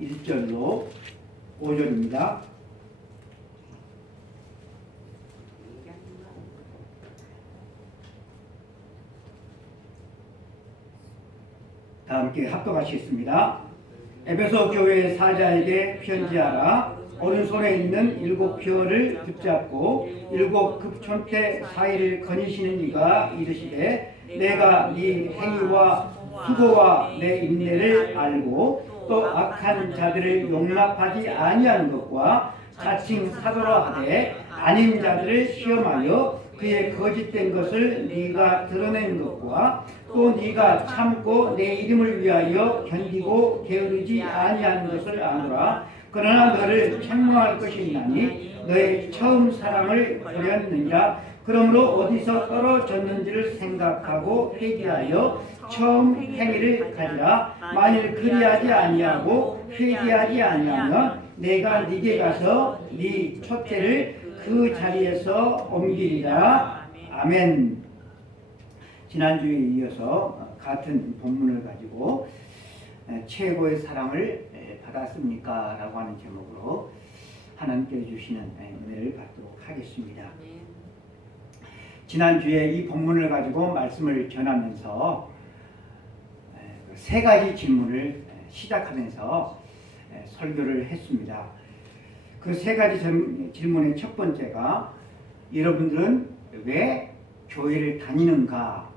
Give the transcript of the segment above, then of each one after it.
1절로 5절입니다. 다 함께 합독하시겠습니다. 에베소 교회 사자에게 편지하라. 오른손에 있는 7표를 붙잡고 7 급촌대 사이를 거니시는 이가 이르시되 내가 네 행위와 수고와 내 인내를 알고 또 악한 자들을 용납하지 아니하는 것과 자칭 사도라 하되 아닌 자들을 시험하여 그의 거짓된 것을 네가 드러낸 것과 또 네가 참고 내 이름을 위하여 견디고 게으르지 아니하는 것을 아노라. 그러나 너를 책망할 것이 있나니 너의 처음 사랑을 버렸느니라. 그러므로 어디서 떨어졌는지를 생각하고 회개하여 처음 행위를 가지라. 만일 그리하지 아니하고 회개하지 아니하면 내가 네게 가서 네 촛대를 그 자리에서 옮기리라. 아멘. 지난주에 이어서 같은 본문을 가지고 최고의 사랑을 받았습니까? 라고 하는 제목으로 하나님께서 주시는 은혜를 받도록 하겠습니다. 지난주에 이 본문을 가지고 말씀을 전하면서 세 가지 질문을 시작하면서 설교를 했습니다. 그 세 가지 질문의 첫 번째가 여러분들은 왜 교회를 다니는가?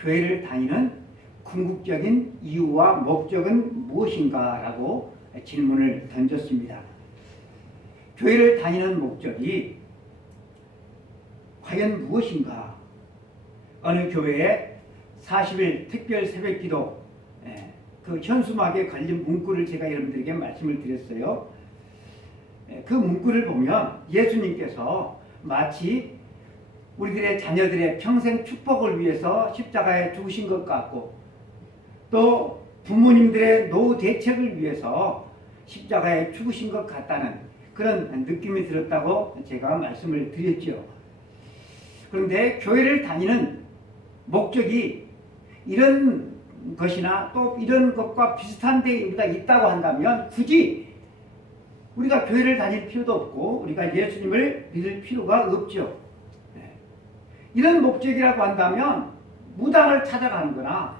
교회를 다니는 궁극적인 이유와 목적은 무엇인가? 라고 질문을 던졌습니다. 교회를 다니는 목적이 과연 무엇인가? 어느 교회에 40일 특별 새벽기도 그 현수막에 걸린 문구를 제가 여러분들에게 말씀을 드렸어요. 그 문구를 보면 예수님께서 마치 우리들의 자녀들의 평생 축복을 위해서 십자가에 죽으신 것 같고 또 부모님들의 노후 대책을 위해서 십자가에 죽으신 것 같다는 그런 느낌이 들었다고 제가 말씀을 드렸죠. 그런데 교회를 다니는 목적이 이런 것이나 또 이런 것과 비슷한 데 우리가 있다고 한다면 굳이 우리가 교회를 다닐 필요도 없고 우리가 예수님을 믿을 필요가 없죠. 이런 목적이라고 한다면 무당을 찾아가는 거나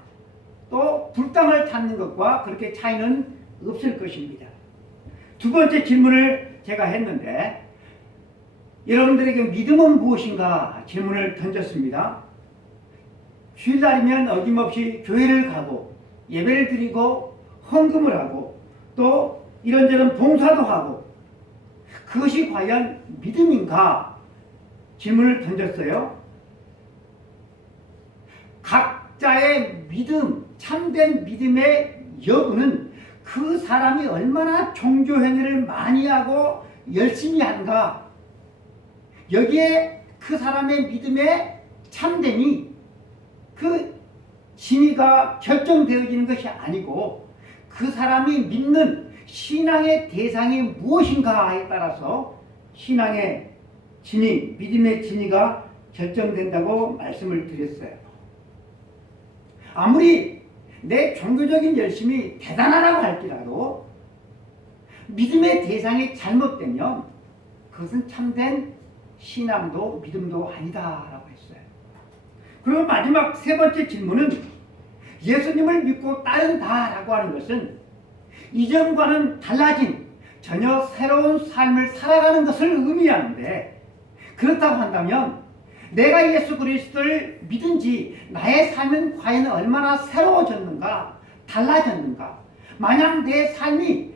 또 불당을 찾는 것과 그렇게 차이는 없을 것입니다. 두 번째 질문을 제가 했는데 여러분들에게 믿음은 무엇인가 질문을 던졌습니다. 주일날이면 어김없이 교회를 가고 예배를 드리고 헌금을 하고 또 이런저런 봉사도 하고 그것이 과연 믿음인가 질문을 던졌어요. 각자의 믿음, 참된 믿음의 여부는 그 사람이 얼마나 종교 행위를 많이 하고 열심히 한가, 여기에 그 사람의 믿음의 참됨이 그 진위가 결정되어지는 것이 아니고 그 사람이 믿는 신앙의 대상이 무엇인가에 따라서 신앙의 진위, 믿음의 진위가 결정된다고 말씀을 드렸어요. 아무리 내 종교적인 열심이 대단하다고 할지라도 믿음의 대상이 잘못되면 그것은 참된 신앙도 믿음도 아니다라고 했어요. 그리고 마지막 세 번째 질문은 예수님을 믿고 따른다라고 하는 것은 이전과는 달라진 전혀 새로운 삶을 살아가는 것을 의미하는데 그렇다고 한다면 내가 예수 그리스도를 믿은 지 나의 삶은 과연 얼마나 새로워졌는가, 달라졌는가? 만약 내 삶이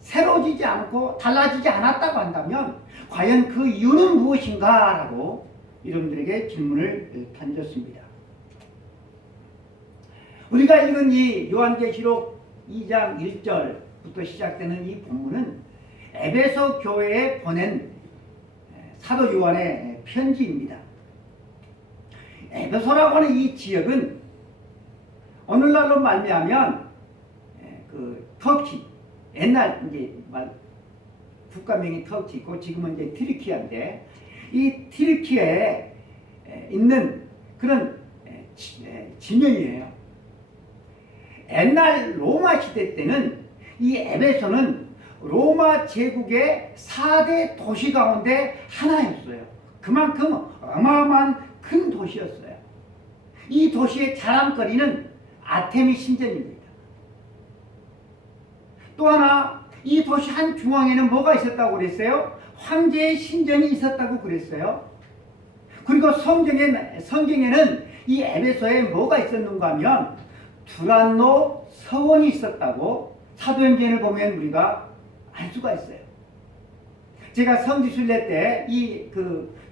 새로워지지 않고 달라지지 않았다고 한다면 과연 그 이유는 무엇인가? 라고 여러분들에게 질문을 던졌습니다. 우리가 읽은 이 요한계시록 2장 1절부터 시작되는 이 본문은 에베소 교회에 보낸 사도 요한의 편지입니다. 에베소라고 하는 이 지역은 오늘날로 말미암면 그 터키, 옛날 이제 국가명이 터키고 지금은 이제 튀르키예인데 이 튀르키예에 있는 그런 지명이에요. 옛날 로마 시대 때는 이 에베소는 로마 제국의 4대 도시 가운데 하나였어요. 그만큼 어마어마한 큰 도시였어요. 이 도시의 자랑거리는 아테미 신전입니다. 또 하나, 이 도시 한 중앙에는 뭐가 있었다고 그랬어요? 황제의 신전이 있었다고 그랬어요. 그리고 성경에는 이 에베소에 뭐가 있었는가 하면 두란노 서원이 있었다고 사도행전을 보면 우리가 알 수가 있어요. 제가 성지순례 때 이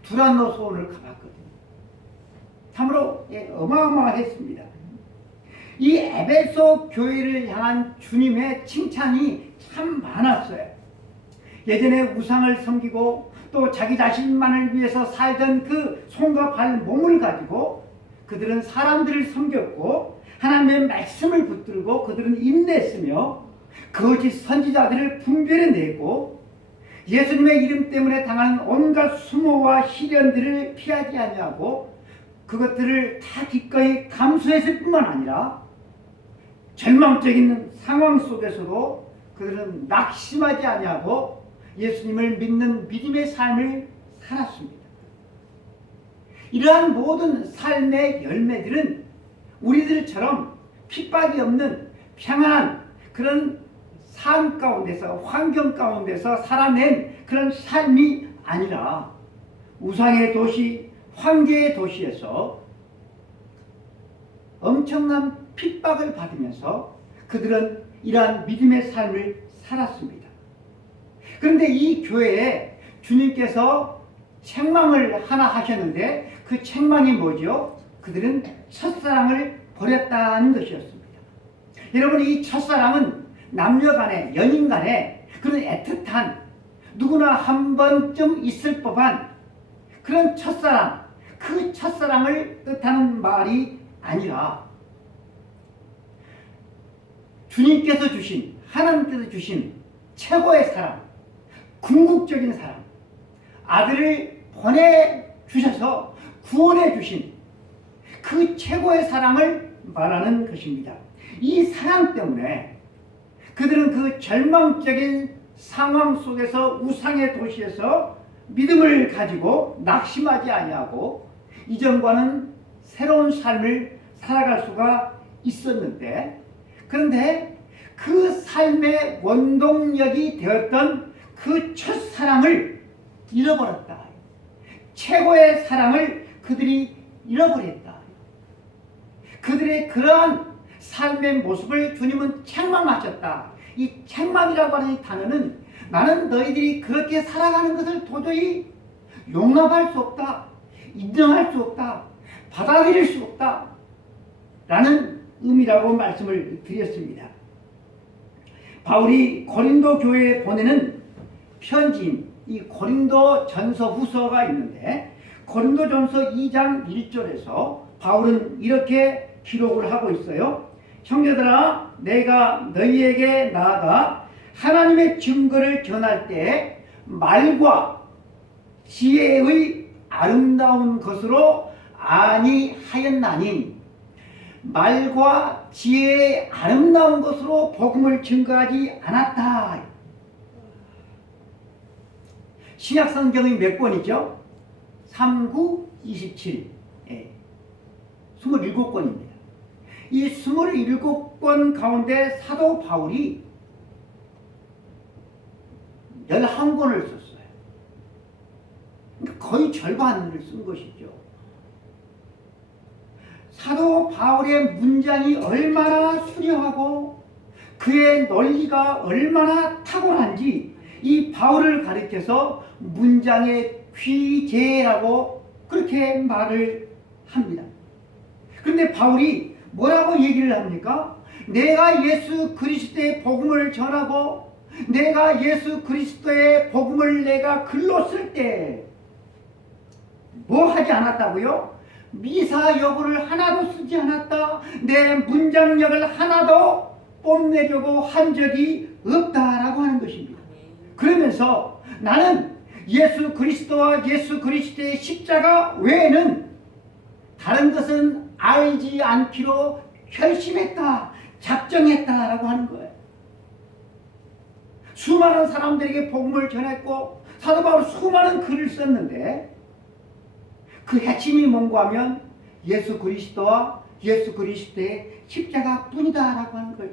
두란노 서원을 가봤거든요. 참으로 어마어마했습니다. 이 에베소 교회를 향한 주님의 칭찬이 참 많았어요. 예전에 우상을 섬기고 또 자기 자신만을 위해서 살던 그 손과 발 몸을 가지고 그들은 사람들을 섬겼고 하나님의 말씀을 붙들고 그들은 인내했으며 거짓 선지자들을 분별해내고 예수님의 이름 때문에 당한 온갖 수모와 시련들을 피하지 아니하고 그것들을 다 기꺼이 감수했을 뿐만 아니라 절망적인 상황 속에서도 그들은 낙심하지 아니하고 예수님을 믿는 믿음의 삶을 살았습니다. 이러한 모든 삶의 열매들은 우리들처럼 핍박이 없는 평안한 그런 삶 가운데서 환경 가운데서 살아낸 그런 삶이 아니라 우상의 도시, 황제의 도시에서 엄청난 핍박을 받으면서 그들은 이러한 믿음의 삶을 살았습니다. 그런데 이 교회에 주님께서 책망을 하나 하셨는데 그 책망이 뭐죠? 그들은 첫사랑을 버렸다는 것이었습니다. 여러분, 이 첫사랑은 남녀간에, 연인간에 그런 애틋한 누구나 한 번쯤 있을 법한 그런 첫사랑, 그 첫사랑을 뜻하는 말이 아니라 주님께서 주신, 하나님께서 주신 최고의 사랑, 궁극적인 사랑, 아들을 보내주셔서 구원해 주신 그 최고의 사랑을 말하는 것입니다. 이 사랑 때문에 그들은 그 절망적인 상황 속에서 우상의 도시에서 믿음을 가지고 낙심하지 아니하고 이전과는 새로운 삶을 살아갈 수가 있었는데, 그런데 그 삶의 원동력이 되었던 그 첫사랑을 잃어버렸다. 최고의 사랑을 그들이 잃어버렸다. 그들의 그러한 삶의 모습을 주님은 책망하셨다. 이 책망이라고 하는 이 단어는 나는 너희들이 그렇게 살아가는 것을 도저히 용납할 수 없다, 인정할 수 없다, 받아들일 수 없다 라는 의미라고 말씀을 드렸습니다. 바울이 고린도 교회에 보내는 편지인 이 고린도 전서 후서가 있는데, 고린도 전서 2장 1절에서 바울은 이렇게 기록을 하고 있어요. 형제들아, 내가 너희에게 나아가 하나님의 증거를 전할 때 말과 지혜의 아름다운 것으로 아니하였나니, 말과 지혜의 아름다운 것으로 복음을 증거하지 않았다. 신약성경이 몇 권이죠? 39, 27, 27권입니다. 이 27권 가운데 사도 바울이 11권을 썼어요. 그러니까 거의 절반을 쓴 것이죠. 사도 바울의 문장이 얼마나 수려하고 그의 논리가 얼마나 탁월한지 이 바울을 가리켜서 문장의 귀재라고 그렇게 말을 합니다. 그런데 바울이 뭐라고 얘기를 합니까? 내가 예수 그리스도의 복음을 전하고 내가 예수 그리스도의 복음을 내가 글로 쓸 때 뭐 하지 않았다고요? 미사 여부를 하나도 쓰지 않았다. 내 문장력을 하나도 뽐내려고 한 적이 없다라고 하는 것입니다. 그러면서 나는 예수 그리스도와 예수 그리스도의 십자가 외에는 다른 것은 알지 않기로 결심했다, 작정했다라고 하는 거예요. 수많은 사람들에게 복음을 전했고 사도 바울은 수많은 글을 썼는데 그 핵심이 뭔가 하면 예수 그리스도와 예수 그리스도의 십자가뿐이다라고 하는 거예요.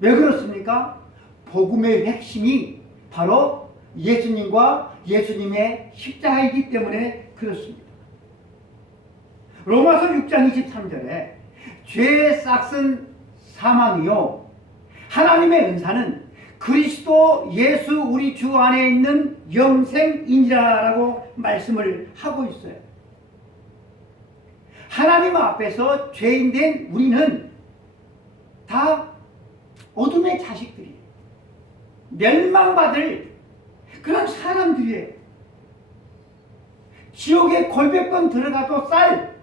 왜 그렇습니까? 복음의 핵심이 바로 예수님과 예수님의 십자가이기 때문에 그렇습니다. 로마서 6장 23절에 죄의 싹은 사망이요 하나님의 은사는 그리스도 예수 우리 주 안에 있는 영생이니라라고 말씀을 하고 있어요. 하나님 앞에서 죄인된 우리는 다 어둠의 자식들이에요. 멸망받을 그런 사람들이에요. 지옥에 골백 번 들어가도 쌀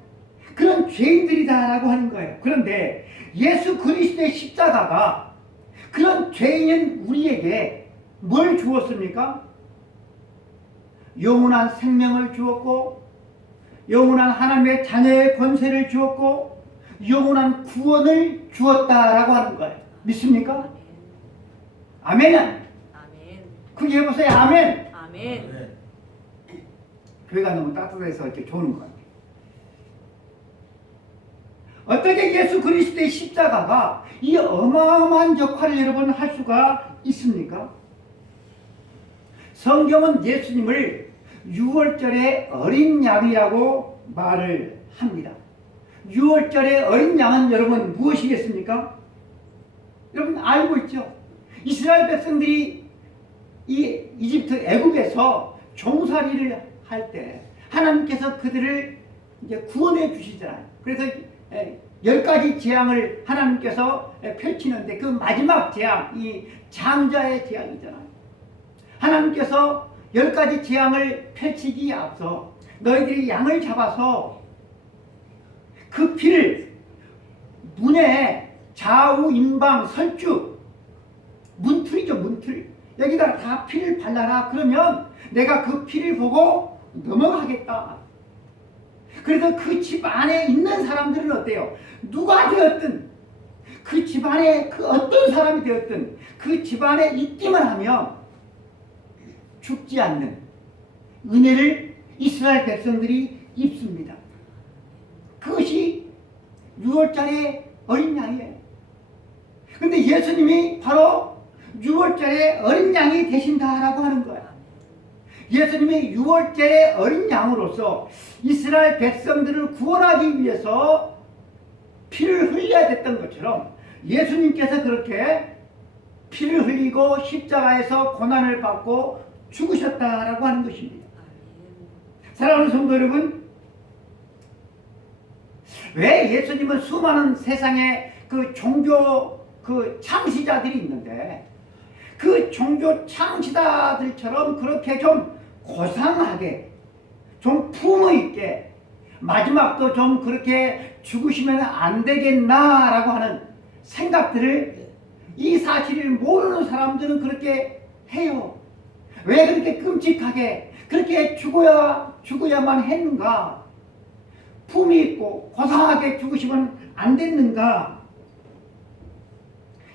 그런 죄인들이다라고 하는 거예요. 그런데 예수 그리스도의 십자가가 그런 죄인인 우리에게 뭘 주었습니까? 영원한 생명을 주었고 영원한 하나님의 자녀의 권세를 주었고 영원한 구원을 주었다라고 하는 거예요. 믿습니까? 아멘. 아멘. 그게 해보세요. 아멘. 아멘. 교회가 너무 따뜻해서 이렇게 좋은 것 같아요. 어떻게 예수 그리스도의 십자가가 이 어마어마한 역할을 여러분 할 수가 있습니까? 성경은 예수님을 6월절의 어린 양이라고 말을 합니다. 6월절의 어린 양은 여러분 무엇이겠습니까? 여러분 알고 있죠? 이스라엘 백성들이 이 이집트 애굽에서 종살이를 할 때 하나님께서 그들을 이제 구원해 주시잖아요. 그래서 10가지 재앙을 하나님께서 펼치는데 그 마지막 재앙, 이 장자의 재앙이잖아요. 하나님께서 10가지 재앙을 펼치기 앞서 너희들이 양을 잡아서 그 피를 문에 좌우 임방 설주 문틀이죠. 문틀 여기다 다 피를 발라라. 그러면 내가 그 피를 보고 넘어가겠다. 그래서 그 집 안에 있는 사람들은 어때요? 누가 되었든 그 집 안에 그 어떤 사람이 되었든 그 집 안에 있기만 하면 죽지 않는 은혜를 이스라엘 백성들이 입습니다. 그것이 6월절의 어린 양이에요. 그런데 예수님이 바로 6월절의 어린 양이 되신다라고 하는 거예요. 예수님이 6월절의 어린 양으로서 이스라엘 백성들을 구원하기 위해서 피를 흘려야 됐던 것처럼 예수님께서 그렇게 피를 흘리고 십자가에서 고난을 받고 죽으셨다라고 하는 것입니다. 사랑하는 성도 여러분, 왜 예수님은 수많은 세상에 그 종교 그 창시자들이 있는데 그 종교 창시자들처럼 그렇게 좀 고상하게 좀 품어 있게 마지막도 좀 그렇게 죽으시면 안 되겠나라고 하는 생각들을 이 사실을 모르는 사람들은 그렇게 해요. 왜 그렇게 끔찍하게 그렇게 죽어야만 했는가? 품이 있고 고상하게 죽으시면 안 됐는가?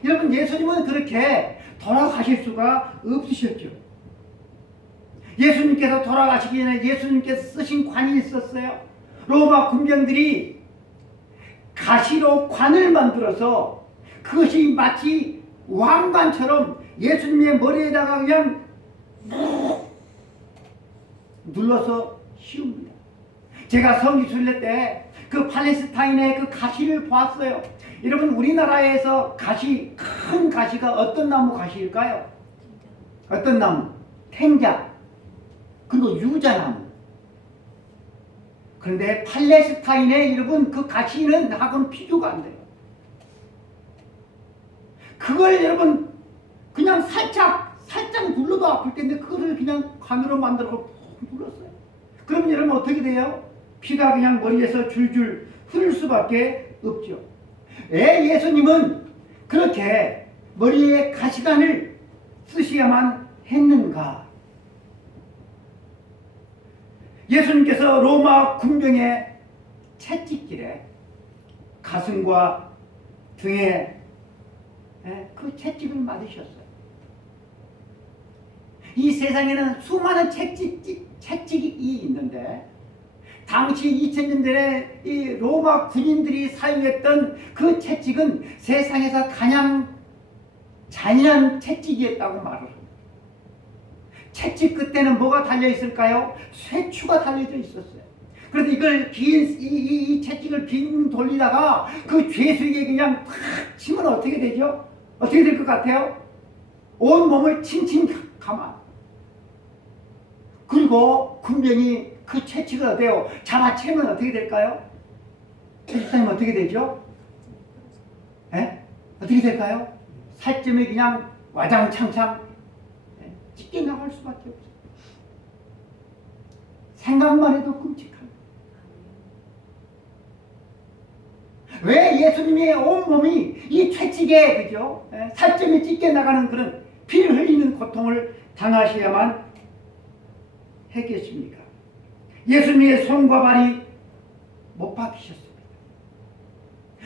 여러분, 예수님은 그렇게 돌아가실 수가 없으셨죠. 예수님께서 돌아가시기 전에 예수님께서 쓰신 관이 있었어요. 로마 군병들이 가시로 관을 만들어서 그것이 마치 왕관처럼 예수님의 머리에다가 그냥 눌러서 씌웁니다. 제가 성지순례 때 그 팔레스타인의 그 가시를 보았어요. 여러분, 우리나라에서 가시, 큰 가시가 어떤 나무 가시일까요? 어떤 나무? 탱자, 그리고 유자나무. 그런데 팔레스타인의 여러분 그 가시는 하고는 비교가 안 돼요. 그걸 여러분 그냥 살짝 눌러도 아플 텐데 그거를 그냥 관으로 만들고 눌렀어요. 그럼 여러분 어떻게 돼요? 피가 그냥 머리에서 줄줄 흐를 수밖에 없죠. 왜 예수님은 그렇게 머리에 가시관을 쓰셔야만 했는가? 예수님께서 로마 군병의 채찍질에 가슴과 등에 그 채찍을 맞으셨어요. 이 세상에는 수많은 채찍이 있는데 당시 2000년 전에 이 로마 군인들이 사용했던 그 채찍은 세상에서 가장 잔인한 채찍이었다고 말을 합니다. 채찍 끝에는 뭐가 달려 있을까요? 쇠추가 달려져 있었어요. 그래서 이걸 이 채찍을 빙 돌리다가 그 죄수에게 그냥 탁 치면 어떻게 되죠? 어떻게 될 것 같아요? 온 몸을 칭칭 감아. 그리고 군병이 그 채찍을 어때요? 잡아채면 어떻게 될까요? 채찍사님 어떻게 되죠? 에? 어떻게 될까요? 살점에 그냥 와장창창 찢겨 나갈 수밖에 없어요. 생각만 해도 끔찍합니다. 왜 예수님의 온몸이 이 채찍에 그죠? 살점이 찢겨 나가는 그런 피를 흘리는 고통을 당하셔야만 했겠습니까? 예수님의 손과 발이 못 박히셨습니다.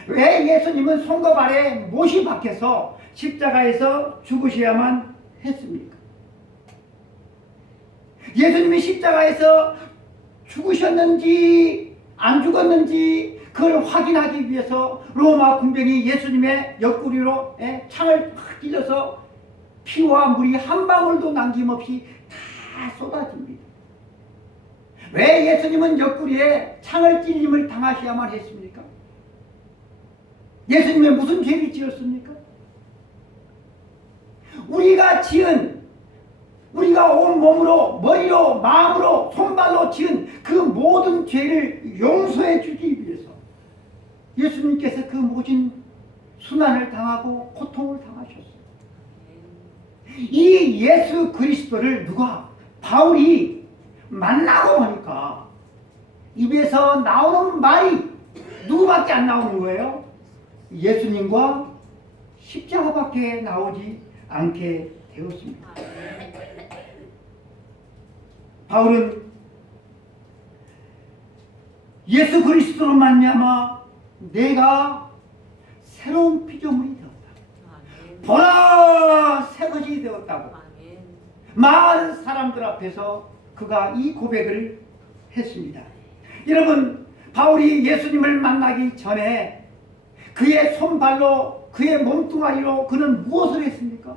왜 예수님은 손과 발에 못이 박혀서 십자가에서 죽으셔야만 했습니까? 예수님이 십자가에서 죽으셨는지 안 죽었는지 그걸 확인하기 위해서 로마 군병이 예수님의 옆구리로 창을 팍 찔러서 피와 물이 한 방울도 남김없이 다 쏟아집니다. 왜 예수님은 옆구리에 창을 찔림을 당하셔야만 했습니까? 예수님의 무슨 죄를 지었습니까? 우리가 온 몸으로 머리로 마음으로 손발로 지은 그 모든 죄를 용서해 주기 위해서 예수님께서 그 모진 순환을 당하고 고통을 당하셨어요. 이 예수 그리스도를 바울이 만나고 보니까 입에서 나오는 말이 누구밖에 안 나오는 거예요? 예수님과 십자가밖에 나오지 않게 되었습니다. 바울은 예수 그리스도로 말미암아 내가 새로운 피조물이 되었다. 보라 새 것이 되었다고 많은 사람들 앞에서 그가 이 고백을 했습니다. 여러분, 바울이 예수님을 만나기 전에 그의 손발로 그의 몸뚱아리로 그는 무엇을 했습니까?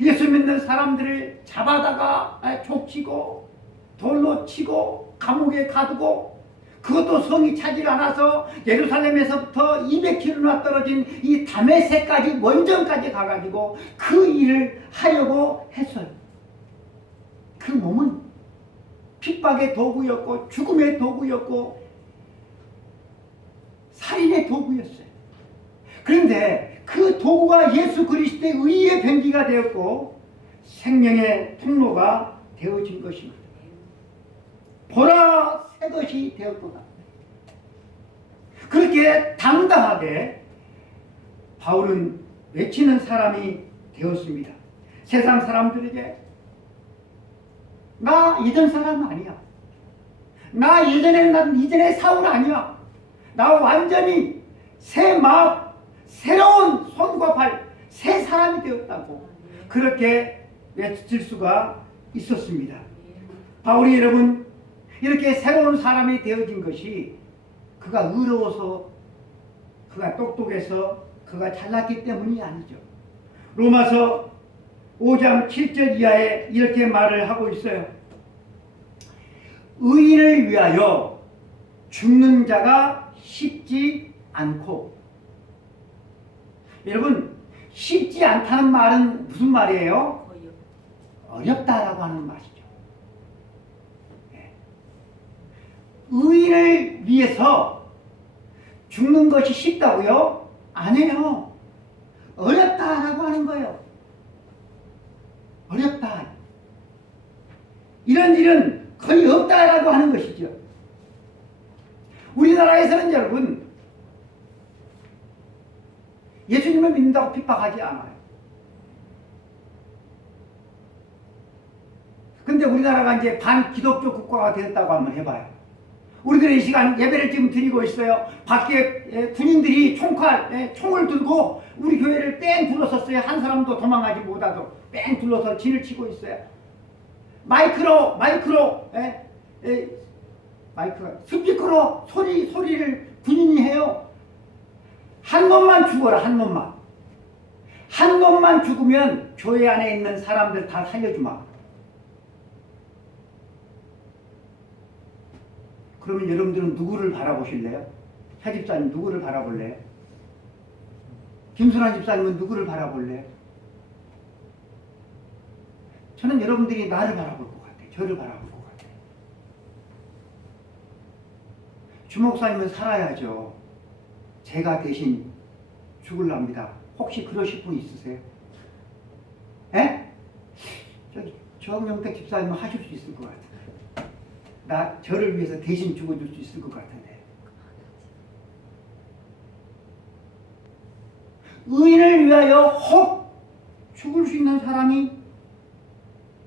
예수 믿는 사람들을 잡아다가 족치고 돌로 치고 감옥에 가두고 그것도 성이 차질 않아서 예루살렘에서부터 200km나 떨어진 이 다메섹까지 원정까지 가가지고 그 일을 하려고 했어요. 그 몸은 핍박의 도구였고 죽음의 도구였고 살인의 도구였어요. 그런데 그 도구가 예수 그리스도의 의의 병기가 되었고 생명의 통로가 되어진 것입니다. 보라 새 것이 되었구나. 그렇게 당당하게 바울은 외치는 사람이 되었습니다. 세상 사람들에게 나 예전 사람 아니야. 나 이전에 사울 아니야. 나 완전히 새 마음, 새로운 손과 발, 새 사람이 되었다고 그렇게 외칠 수가 있었습니다. 바울이 여러분 이렇게 새로운 사람이 되어진 것이 그가 의로워서 그가 똑똑해서 그가 잘났기 때문이 아니죠. 로마서 5장 7절 이하에 이렇게 말을 하고 있어요. 의인을 위하여 죽는 자가 쉽지 않고. 여러분, 쉽지 않다는 말은 무슨 말이에요? 어렵다라고 하는 말이죠. 의인을 위해서 죽는 것이 쉽다고요? 아니에요. 어렵다라고 하는 거예요. 어렵다. 이런 일은 거의 없다라고 하는 것이죠. 우리나라에서는 여러분 예수님을 믿는다고 핍박하지 않아요. 근데 우리나라가 이제 반기독교 국가가 되었다고 한번 해봐요. 우리들의 이 시간 예배를 지금 드리고 있어요. 밖에 군인들이 총을 들고 우리 교회를 뺑 둘러섰어요. 한 사람도 도망가지 못하도록 뺑 둘러서 진을 치고 있어요. 마이크로 마이크가 스피커로 소리를 군인이 해요. 한 놈만 죽어라. 한 놈만 죽으면 교회 안에 있는 사람들 다 살려주마. 그러면 여러분들은 누구를 바라보실래요? 차 집사님 누구를 바라볼래요? 김순환 집사님은 누구를 바라볼래요? 저는 여러분들이 나를 바라볼 것 같아요. 저를 바라볼 것 같아요. 주목사님은 살아야죠. 제가 대신 죽을랍니다. 혹시 그러실 분 있으세요? 에? 저기 정영택 집사님은 하실 수 있을 것 같아요. 저를 위해서 대신 죽어줄 수 있을 것 같은데. 의인을 위하여 혹 죽을 수 있는 사람이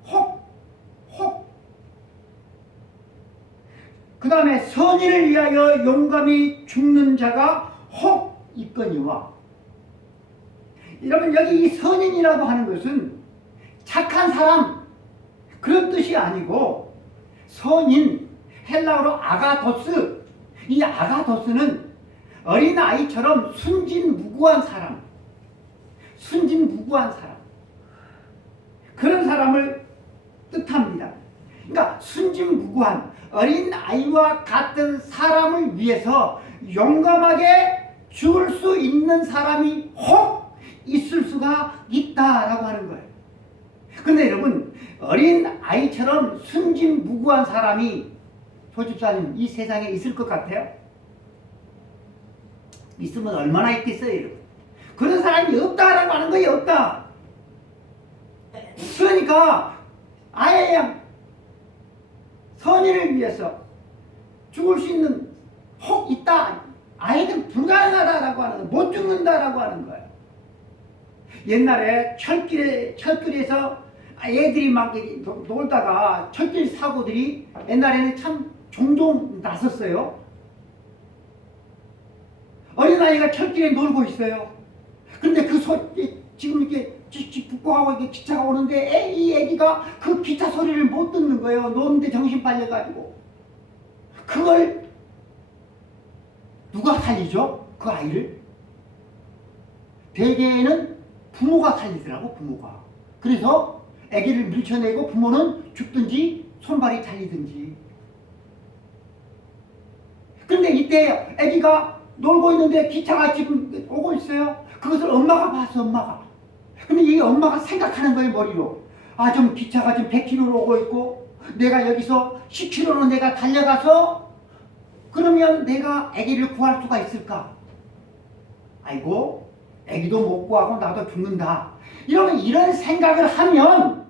혹 그 다음에 선인을 위하여 용감히 죽는 자가 혹 있거니와. 여러분 여기 이 선인이라고 하는 것은 착한 사람 그런 뜻이 아니고 선인, 헬라어로 아가도스. 이 아가도스는 어린아이처럼 순진무구한 사람, 그런 사람을 뜻합니다. 그러니까 순진무구한 어린아이와 같은 사람을 위해서 용감하게 죽을 수 있는 사람이 혹 있을 수가 있다라고 하는 거예요. 그런데 여러분 어린아이처럼 순진무구한 사람이 조집사님 이 세상에 있을 것 같아요? 있으면 얼마나 있겠어요 여러분. 그런 사람이 없다라고 하는 거예요. 없다. 그러니까 아예 선인을 위해서 죽을 수 있는 혹 있다. 아예는 불가능하다라고 하는 거예요. 못 죽는다라고 하는 거예요. 옛날에 철길에서 애들이 막 놀다가 철길 사고들이 옛날에는 참 종종 났었어요. 어린아이가 철길에 놀고 있어요. 그런데 지금 이렇게 북부하고 이렇게 기차가 오는데 이 애기가 그 기차 소리를 못 듣는 거예요. 노는데 정신 빨려가지고. 그걸 누가 살리죠? 그 아이를? 대개는 부모가 살리더라고, 부모가. 그래서 애기를 밀쳐내고 부모는 죽든지 손발이 잘리든지. 그런데 이때 애기가 놀고 있는데 기차가 지금 오고 있어요. 그것을 엄마가 봤어, 엄마가. 근데 이 엄마가 생각하는 거예요, 머리로. 좀 기차가 지금 100km로 오고 있고, 내가 여기서 10km로 내가 달려가서, 그러면 내가 아기를 구할 수가 있을까? 아이고, 아기도 못 구하고 나도 죽는다. 이런 생각을 하면,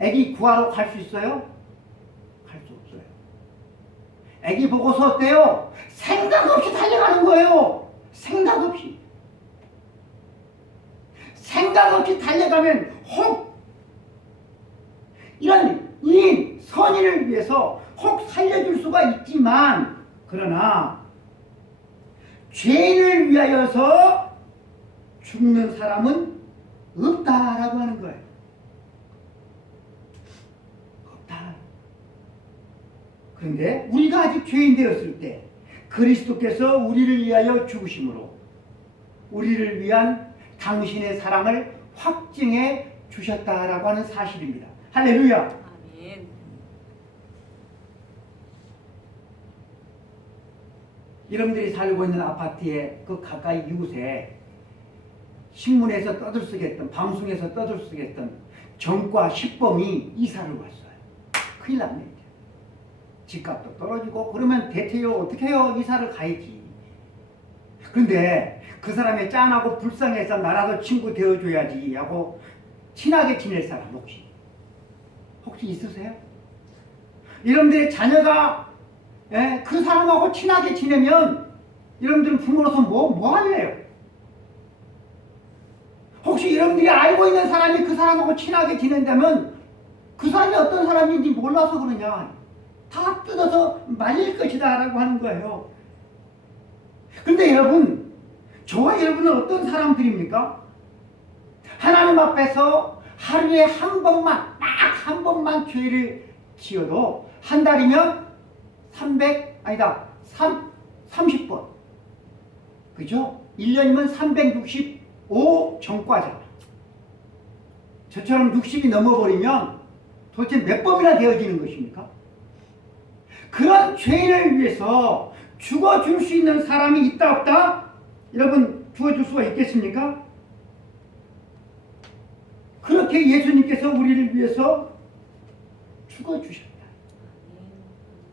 아기 구하러 갈 수 있어요? 갈 수 없어요. 아기 보고서 어때요? 생각 없이 달려가는 거예요. 생각 없이 달려가면 혹 이런 의인, 선인을 위해서 혹 살려줄 수가 있지만, 그러나 죄인을 위하여서 죽는 사람은 없다라고 하는 거예요. 없다. 그런데 우리가 아직 죄인 되었을 때 그리스도께서 우리를 위하여 죽으심으로 우리를 위한 당신의 사랑을 확증해 주셨다라고 하는 사실입니다. 할렐루야. 아멘. 여러분들이 살고 있는 아파트의 그 가까이 이웃에 신문에서 떠들썩했던, 방송에서 떠들썩했던 정과 식범이 이사를 왔어요. 큰일 납니다. 집값도 떨어지고. 그러면 대체요 어떻게 해요? 이사를 가야지. 근데 그 사람이 짠하고 불쌍해서 나라도 친구 되어줘야지 하고 친하게 지낼 사람 혹시 있으세요? 여러분들의 자녀가 그 사람하고 친하게 지내면 여러분들은 부모로서 뭐 할래요? 혹시 여러분들이 알고 있는 사람이 그 사람하고 친하게 지낸다면 그 사람이 어떤 사람인지 몰라서 그러냐? 다 뜯어서 말릴 것이다 라고 하는 거예요. 근데 여러분, 저와 여러분은 어떤 사람들입니까? 하나님 앞에서 하루에 한 번만 딱 한 번만 죄를 지어도 한 달이면 30번. 그죠? 1년이면 365 전과잖아. 저처럼 60이 넘어버리면 도대체 몇 번이나 되어지는 것입니까? 그런 죄를 위해서 죽어줄 수 있는 사람이 있다 없다? 여러분 죽어줄 수가 있겠습니까? 그렇게 예수님께서 우리를 위해서 죽어주셨다.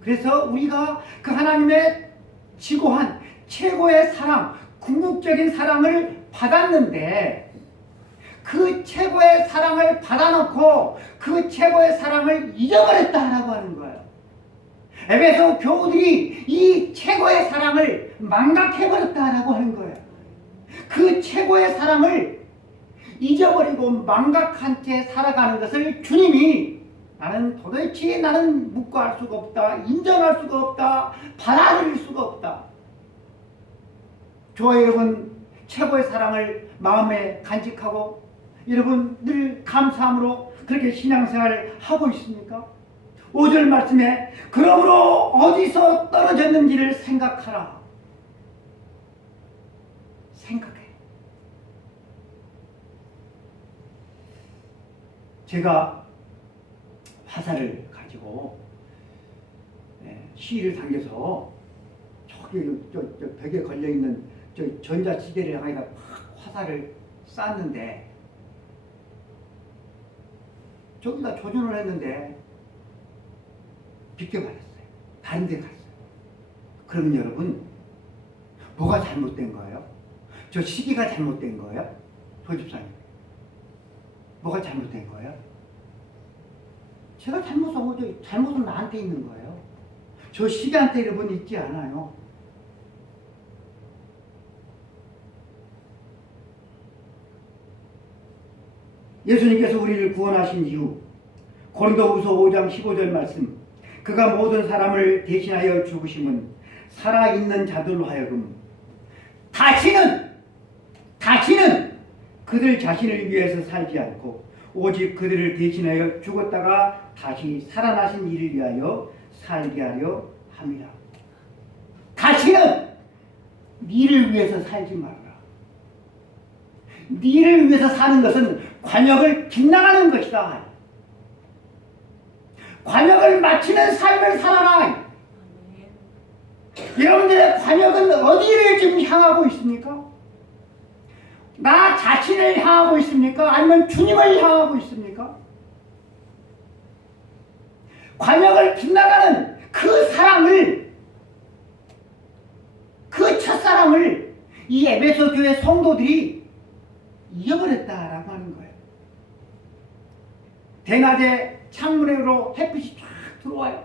그래서 우리가 그 하나님의 지고한 최고의 사랑, 궁극적인 사랑을 받았는데 그 최고의 사랑을 받아놓고 그 최고의 사랑을 잊어버렸다라고 하는 거예요. 에베소 교우들이 이 최고의 사랑을 망각해버렸다라고 하는 거예요. 그 최고의 사랑을 잊어버리고 망각한 채 살아가는 것을 주님이 나는 묵과할 수가 없다, 인정할 수가 없다, 받아들일 수가 없다. 저와 여러분 최고의 사랑을 마음에 간직하고 여러분 늘 감사함으로 그렇게 신앙생활을 하고 있습니까? 5절 말씀에 그러므로 어디서 떨어졌는지를 생각하라. 생각해. 제가 화살을 가지고 시를 당겨서 저기 저 벽에 걸려있는 저 전자지대를 향해서 화살을 쐈는데 저기다 조준을 했는데 비껴버렸어요. 다른 데 갔어요. 그러면 여러분 뭐가 잘못된 거예요? 저 시기가 잘못된 거예요? 조집사님 뭐가 잘못된 거예요? 제가 잘못은 나한테 있는 거예요. 저 시기한테 여러분 있지 않아요. 예수님께서 우리를 구원하신 이후 고린도후서 5장 15절 말씀 그가 모든 사람을 대신하여 죽으심은 살아있는 자들로 하여금 다시는 그들 자신을 위해서 살지 않고 오직 그들을 대신하여 죽었다가 다시 살아나신 이를 위하여 살게 하려 함이라. 다시는 니를 위해서 살지 말아라. 니를 위해서 사는 것은 관역을 빗나가는 것이다. 관역을 마치는 삶을 살아라. 여러분들의 관역은 어디를 지금 향하고 있습니까? 나 자신을 향하고 있습니까? 아니면 주님을 향하고 있습니까? 관역을 빗나가는 그 사랑을, 그 첫사랑을 이 에베소 교회 성도들이 잊어버렸다라고 하는 거예요. 대낮에 창문으로 햇빛이 쫙 들어와요.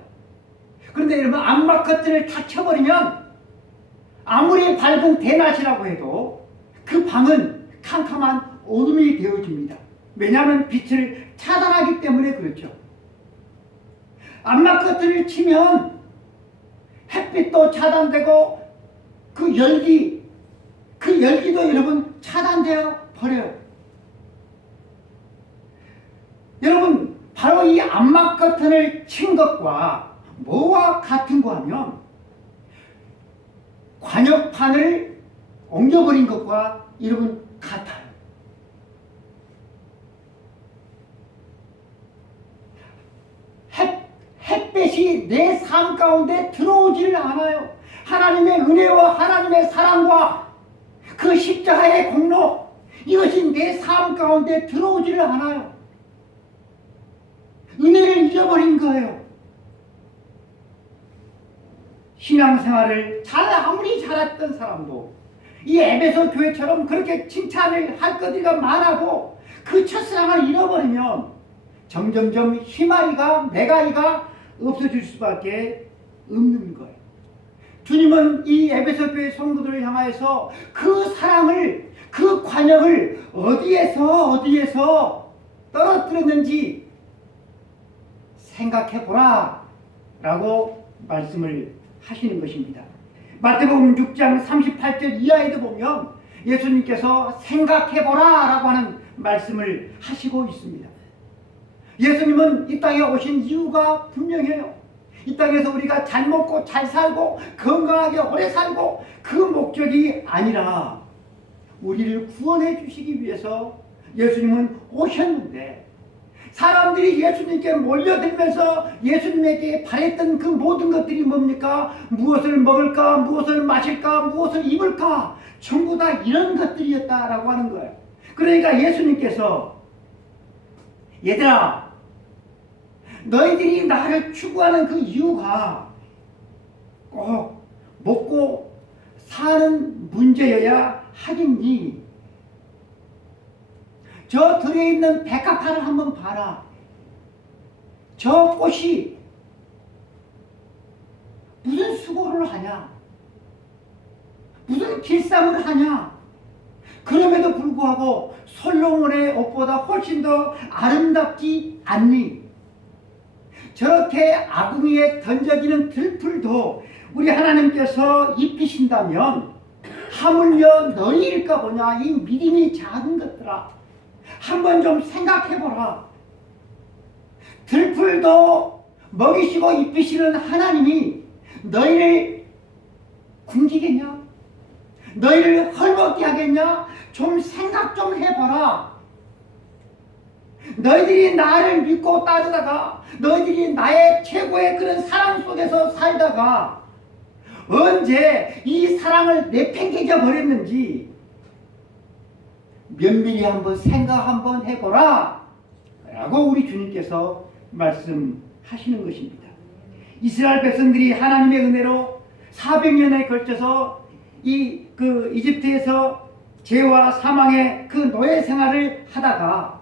그런데 여러분 암막 커튼을 다 쳐버리면 아무리 밝은 대낮이라고 해도 그 방은 캄캄한 어둠이 되어집니다. 왜냐하면 빛을 차단하기 때문에 그렇죠. 암막 커튼을 치면 햇빛도 차단되고 그 열기도 여러분 차단되어 버려요. 여러분 바로 이 암막 커튼을 친 것과 뭐와 같은가 하면 관역판을 옮겨버린 것과 여러분 같아요. 햇빛이 내 삶 가운데 들어오지를 않아요. 하나님의 은혜와 하나님의 사랑과 그 십자가의 공로 이것이 내 삶 가운데 들어오지를 않아요. 은혜를 잊어버린 거예요. 신앙생활을 아무리 잘했던 사람도 이 에베소 교회처럼 그렇게 칭찬을 할 것들이 많아도 그 첫사랑을 잃어버리면 점점점 희마이가 메가이가 없어질 수밖에 없는 거예요. 주님은 이 에베소 교회 성도들을 향하여서 그 사랑을, 그 관역을 어디에서 떨어뜨렸는지 생각해보라 라고 말씀을 하시는 것입니다. 마태복음 6장 38절 이하에도 보면 예수님께서 생각해보라 라고 하는 말씀을 하시고 있습니다. 예수님은 이 땅에 오신 이유가 분명해요. 이 땅에서 우리가 잘 먹고 잘 살고 건강하게 오래 살고 그 목적이 아니라 우리를 구원해 주시기 위해서 예수님은 오셨는데, 사람들이 예수님께 몰려들면서 예수님에게 바랬던 그 모든 것들이 뭡니까? 무엇을 먹을까? 무엇을 마실까? 무엇을 입을까? 전부 다 이런 것들이었다라고 하는 거예요. 그러니까 예수님께서 얘들아, 너희들이 나를 추구하는 그 이유가 꼭 먹고 사는 문제여야 하겠니? 저 들에 있는 백합화를 한번 봐라. 저 꽃이 무슨 수고를 하냐? 무슨 길쌈을 하냐? 그럼에도 불구하고 솔로몬의 옷보다 훨씬 더 아름답지 않니? 저렇게 아궁이에 던져지는 들풀도 우리 하나님께서 입히신다면 하물며 너희일까 보냐? 이 믿음이 작은 것들아, 한번 좀 생각해보라. 들풀도 먹이시고 입히시는 하나님이 너희를 굶기겠냐? 너희를 헐벗게 하겠냐? 좀 생각 좀 해봐라. 너희들이 나를 믿고 따르다가, 너희들이 나의 최고의 그런 사랑 속에서 살다가 언제 이 사랑을 내팽개쳐 버렸는지 면밀히 한번 생각 한번 해보라 라고 우리 주님께서 말씀하시는 것입니다. 이스라엘 백성들이 하나님의 은혜로 400년에 걸쳐서 이집트에서 죄와 사망의 그 노예 생활을 하다가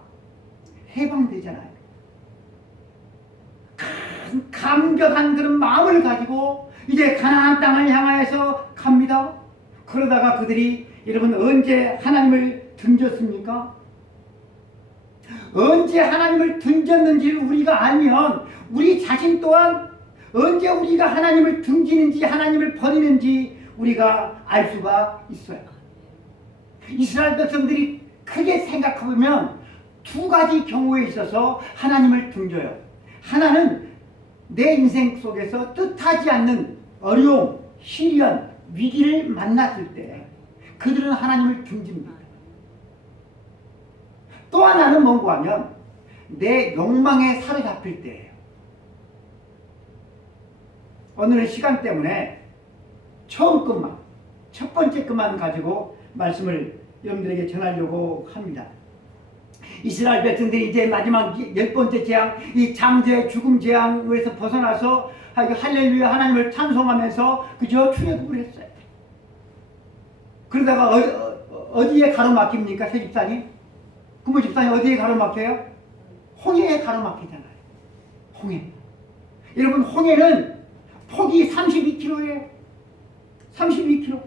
해방되잖아요. 감격한 그런 마음을 가지고 이제 가나안 땅을 향하여서 갑니다. 그러다가 그들이, 여러분, 언제 하나님을 등졌습니까? 언제 하나님을 등졌는지를 우리가 알면 우리 자신 또한 언제 우리가 하나님을 등지는지 하나님을 버리는지 우리가 알 수가 있어요. 이스라엘 백성들이 크게 생각해보면 두 가지 경우에 있어서 하나님을 등져요. 하나는 내 인생 속에서 뜻하지 않는 어려움, 시련, 위기를 만났을 때 그들은 하나님을 등집니다. 또 하나는 뭔가 하면 내 욕망에 사로잡힐 때예요. 오늘은 시간 때문에 처음 것만, 첫 번째 것만 가지고 말씀을 여러분들에게 전하려고 합니다. 이스라엘 백성들이 이제 마지막 10번째 재앙, 이 장제 죽음 재앙에서 벗어나서 할렐루야 하나님을 찬송하면서 그저 출애굽을 했어요. 그러다가 어디에 가로막힙니까? 새 집사님? 부모 집사님 어디에 가로막혀요? 홍해에 가로막히잖아요. 홍해. 여러분, 홍해는 폭이 32km예요. 32km.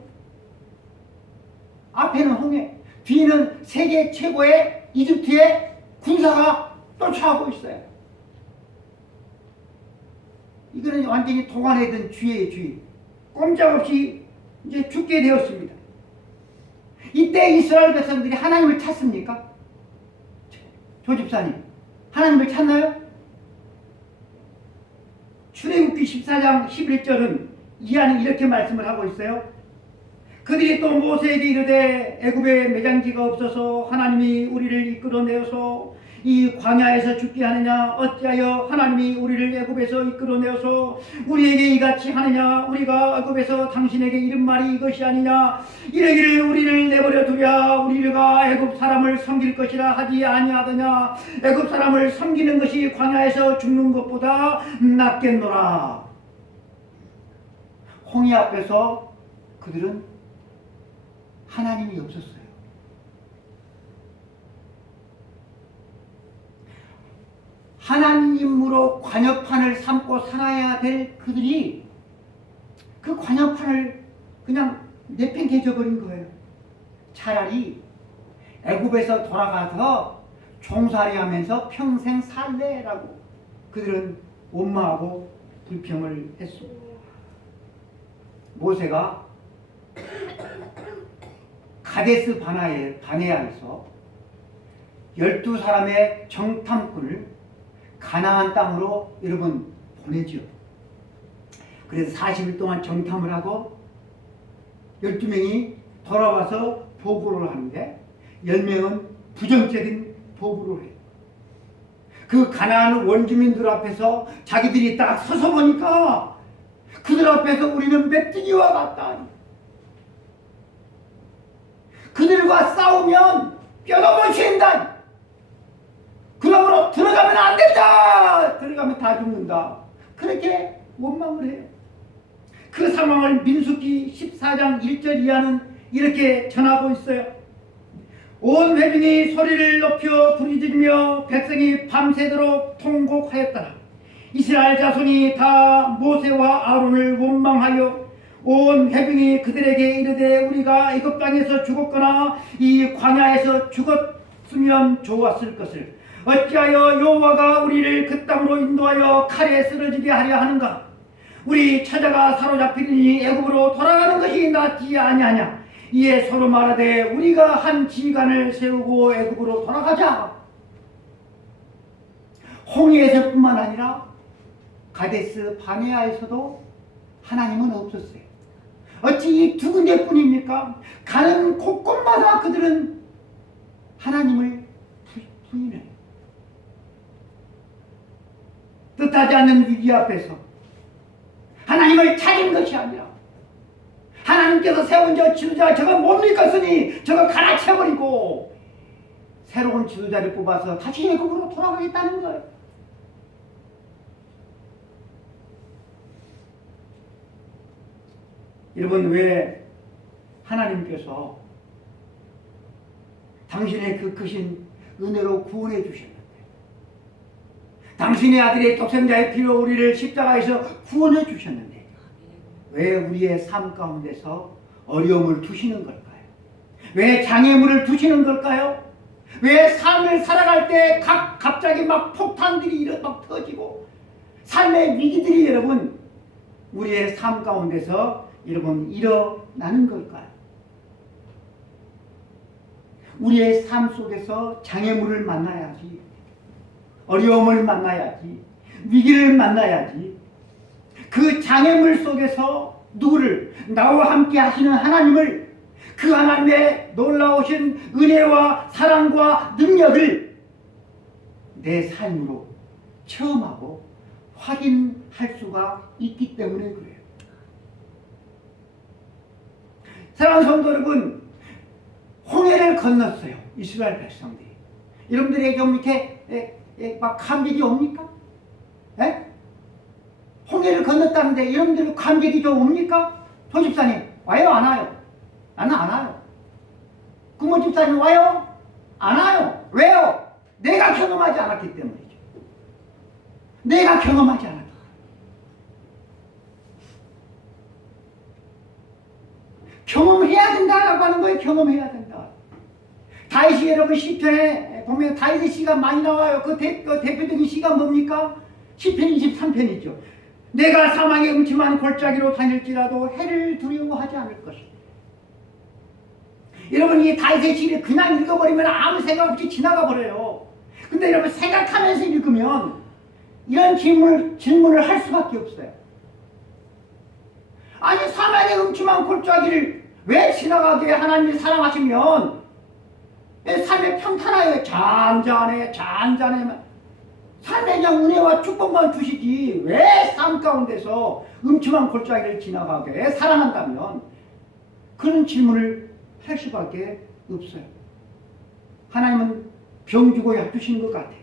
앞에는 홍해, 뒤에는 세계 최고의 이집트의 군사가 쫓아오고 있어요. 이거는 완전히 동안에 든 쥐예요, 쥐. 꼼짝없이 이제 죽게 되었습니다. 이때 이스라엘 백성들이 하나님을 찾습니까? 조 집사님, 하나님을 찾나요? 출애굽기 14장 11절은 이 안에 이렇게 말씀을 하고 있어요. 그들이 또 모세에게 이르되 애굽에 매장지가 없어서 하나님이 우리를 이끌어내어서 이 광야에서 죽게 하느냐? 어찌하여 하나님이 우리를 애굽에서 이끌어내어서 우리에게 이같이 하느냐? 우리가 애굽에서 당신에게 이른 말이 이것이 아니냐? 이르기를 우리를 내버려 두랴. 우리가 애굽 사람을 섬길 것이라 하지 아니하더냐? 애굽 사람을 섬기는 것이 광야에서 죽는 것보다 낫겠노라. 홍해 앞에서 그들은 하나님이 없었어요. 하나님으로 관여판을 삼고 살아야 될 그들이 그 관여판을 그냥 내팽개쳐 버린 거예요. 차라리 애굽에서 돌아가서 종살이하면서 평생 살래라고 그들은 원망하고 불평을 했습니다. 모세가 가데스 바네아에서 12사람의 정탐꾼을 가나안 땅으로 여러분 보내죠. 그래서 40일 동안 정탐을 하고 12명이 돌아와서 보고를 하는데 10명은 부정적인 보고를 해요. 그 가나안 원주민들 앞에서 자기들이 딱 서서 보니까 그들 앞에서 우리는 메뚜기와 같다. 그들과 싸우면 뼈가 멈춘다. 그러므로 들어가면 안 된다. 들어가면 다 죽는다. 그렇게 원망을 해요. 그 상황을 민수기 14장 1절 이하는 이렇게 전하고 있어요. 온 회중이 소리를 높여 부르짖으며 백성이 밤새도록 통곡하였더라. 이스라엘 자손이 다 모세와 아론을 원망하여 온 회중이 그들에게 이르되 우리가 애굽 땅에서 죽었거나 이 광야에서 죽었으면 좋았을 것을 어찌하여 여호와가 우리를 그 땅으로 인도하여 칼에 쓰러지게 하려 하는가? 우리 처자가 사로잡히니 애굽으로 돌아가는 것이 낫지 아니하냐? 이에 서로 말하되 우리가 한 지간을 세우고 애굽으로 돌아가자. 홍해에서뿐만 아니라 가데스 바네아에서도 하나님은 없었어요. 어찌 이 두 군데뿐입니까? 가는 곳곳마다 그들은 하나님을 부인해요. 뜻하지 않는 위기 앞에서 하나님을 찾은 것이 아니라 하나님께서 세운 저 지도자 저거 뭡니까 쓰니 저거 갈아쳐버리고 새로운 지도자를 뽑아서 다시 애굽으로 돌아가겠다는 거예요. 여러분, 왜 하나님께서 당신의 그 크신 은혜로 구원해 주셨는데 당신의 아들의 독생자의 피로 우리를 십자가에서 구원해 주셨는데 왜 우리의 삶 가운데서 어려움을 두시는 걸까요? 왜 장애물을 두시는 걸까요? 왜 삶을 살아갈 때 갑자기 막 폭탄들이 막 터지고 삶의 위기들이 여러분 우리의 삶 가운데서 여러분 일어나는 걸까요? 우리의 삶 속에서 장애물을 만나야지, 어려움을 만나야지, 위기를 만나야지. 그 장애물 속에서 누구를? 나와 함께 하시는 하나님을, 그 하나님의 놀라우신 은혜와 사랑과 능력을 내 삶으로 체험하고 확인할 수가 있기 때문에 그래요. 사랑하는 성도 여러분, 홍해를 건넜어요. 이스라엘 백성들이. 여러분들에게 좀 이렇게 막 감격이 옵니까? 에? 홍해를 건넜다는데 여러분들 감격이 좀 옵니까? 조 집사님 와요 안 와요? 나는 안 와요. 구모 집사님 와요? 안 와요. 왜요? 내가 경험하지 않았기 때문이죠. 내가 경험하지 않았기 때문에. 경험해야 된다라고 하는 거예요. 경험해야 된다. 다윗이 여러분 시편에 보면 다윗의 시가 많이 나와요. 그 대표적인 시가 뭡니까? 시편 23편이죠. 내가 사망의 음침한 골짜기로 다닐지라도 해를 두려워하지 않을 것이다. 여러분 이 다윗의 시를 그냥 읽어버리면 아무 생각 없이 지나가 버려요. 근데 여러분 생각하면서 읽으면 이런 질문을 할 수밖에 없어요. 아니 사망의 음침한 골짜기를 왜 지나가게 하나님이 사랑하시면 삶의 평탄하게 잔잔해 삶의 그냥 은혜와 축복만 주시지 왜 삶 가운데서 음침한 골짜기를 지나가게 사랑한다면 그런 질문을 할 수밖에 없어요. 하나님은 병 주고 약 주시는 것 같아요.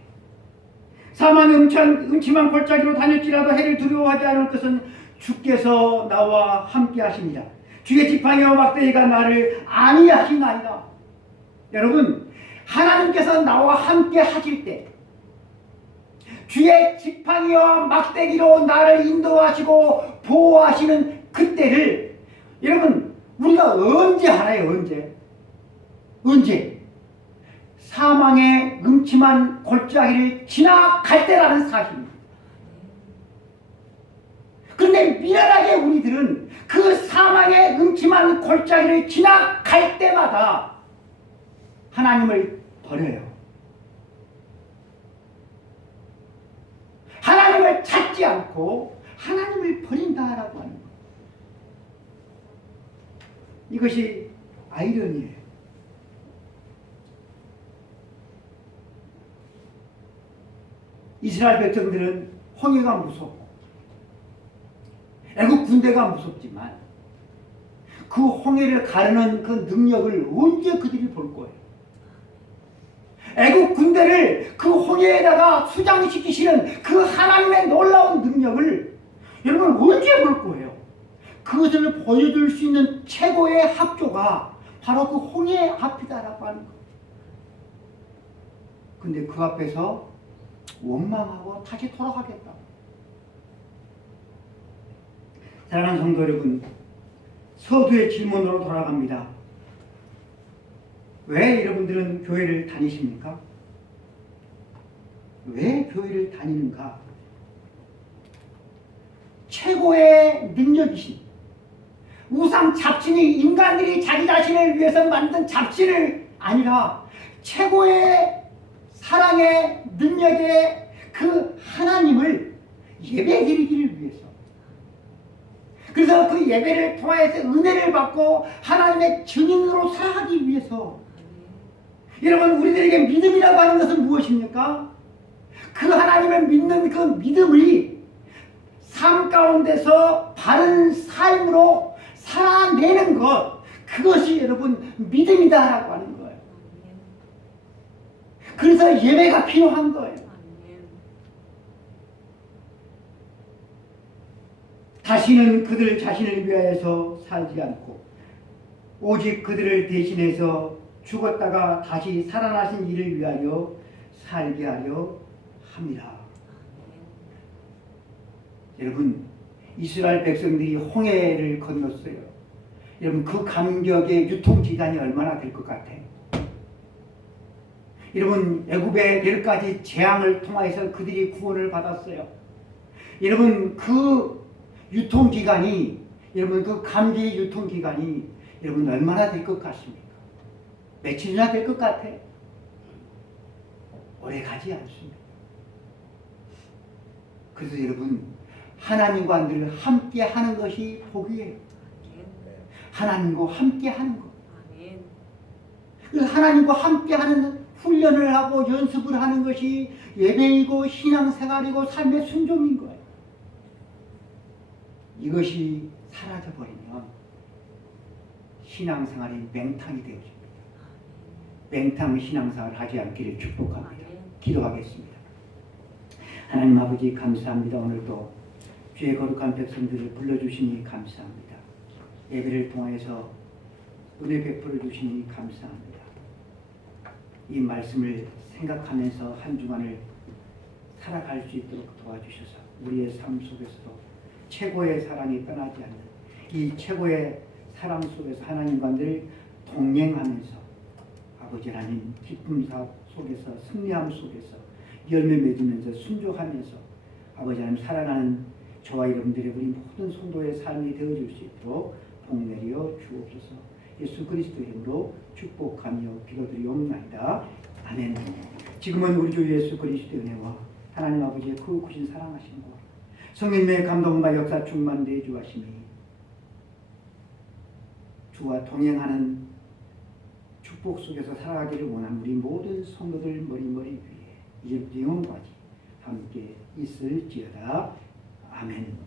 사망의 음침한 골짜기로 다닐지라도 해를 두려워하지 않을 것은 주께서 나와 함께 하십니다. 주의 지팡이와 막대기가 나를 안위하시나이다. 여러분 하나님께서 나와 함께 하실 때 주의 지팡이와 막대기로 나를 인도하시고 보호하시는 그때를 여러분 우리가 언제 알아요? 언제? 사망의 음침한 골짜기를 지나갈 때라는 사실입니다. 그런데 미련하게 우리들은 그 사망의 음침한 골짜기를 지나갈 때마다 하나님을 버려요. 하나님을 찾지 않고 하나님을 버린다라고 하는 것. 이것이 아이러니예요. 이스라엘 백성들은 홍해가 무섭고 애국 군대가 무섭지만 그 홍해를 가르는 그 능력을 언제 그들이 볼 거예요? 애국 군대를 그 홍해에다가 수장시키시는 그 하나님의 놀라운 능력을 여러분 언제 볼 거예요? 그것을 보여줄 수 있는 최고의 학교가 바로 그 홍해 앞이다라고 하는 거예요. 근데 그 앞에서 원망하고 다시 돌아가겠다. 사랑하는 성도 여러분, 서두의 질문으로 돌아갑니다. 왜 여러분들은 교회를 다니십니까? 왜 교회를 다니는가? 최고의 능력이신 우상 잡신이 인간들이 자기 자신을 위해서 만든 잡신을 아니라 최고의 사랑의 능력의 그 하나님을 예배드리기를 위해서, 그래서 그 예배를 통해서 은혜를 받고 하나님의 증인으로 살아가기 위해서. 여러분, 우리들에게 믿음이라고 하는 것은 무엇입니까? 그 하나님을 믿는 그 믿음이 삶 가운데서 바른 삶으로 살아내는 것, 그것이 여러분 믿음이다라고 하는 거예요. 그래서 예배가 필요한 거예요. 다시는 그들 자신을 위하여서 살지 않고 오직 그들을 대신해서 죽었다가 다시 살아나신 이를 위하여 살게 하려 합니다. 여러분, 이스라엘 백성들이 홍해를 건넜어요. 여러분, 그 감격의 유통기간이 얼마나 될 것 같아요? 여러분, 애굽의 10가지 재앙을 통해서 그들이 구원을 받았어요. 여러분, 그 유통기간이, 여러분 그 감기의 유통기간이 여러분 얼마나 될 것 같습니까? 며칠이나 될 것 같아요? 오래 가지 않습니다. 그래서 여러분, 하나님과 늘 함께 하는 것이 복이에요. 하나님과 함께 하는 것. 하나님과 함께 하는 훈련을 하고 연습을 하는 것이 예배이고 신앙생활이고 삶의 순종인 거예요. 이것이 사라져버리면 신앙생활이 맹탕이 되어집니다. 맹탕 신앙생활을 하지 않기를 축복합니다. 기도하겠습니다. 하나님 아버지, 감사합니다. 오늘도 주의 거룩한 백성들을 불러주시니 감사합니다. 예배를 통해서 은혜 베풀어 주시니 감사합니다. 이 말씀을 생각하면서 한 주간을 살아갈 수 있도록 도와주셔서 우리의 삶 속에서도 최고의 사랑이 떠나지 않는 이 최고의 사랑 속에서 하나님과 늘 동행하면서 아버지 하나님 기쁨 속에서 승리함 속에서 열매 맺으면서 순종하면서 아버지 하나님 살아가는 저와 여러분들의 우리 모든 성도의 삶이 되어줄 수 있도록 복내려 주옵소서. 예수 그리스도 이름으로 축복하며 기도드리옵나이다. 아멘. 지금은 우리 주 예수 그리스도의 은혜와 하나님 아버지의 그 크신 사랑하심과 성령님의 감동과 역사 충만 내주하심이 주와 동행하는 축복 속에서 살아가기를 원하는 우리 모든 성도들 머리 위에 이제부터 영원까지 함께 있을지어다. 아멘.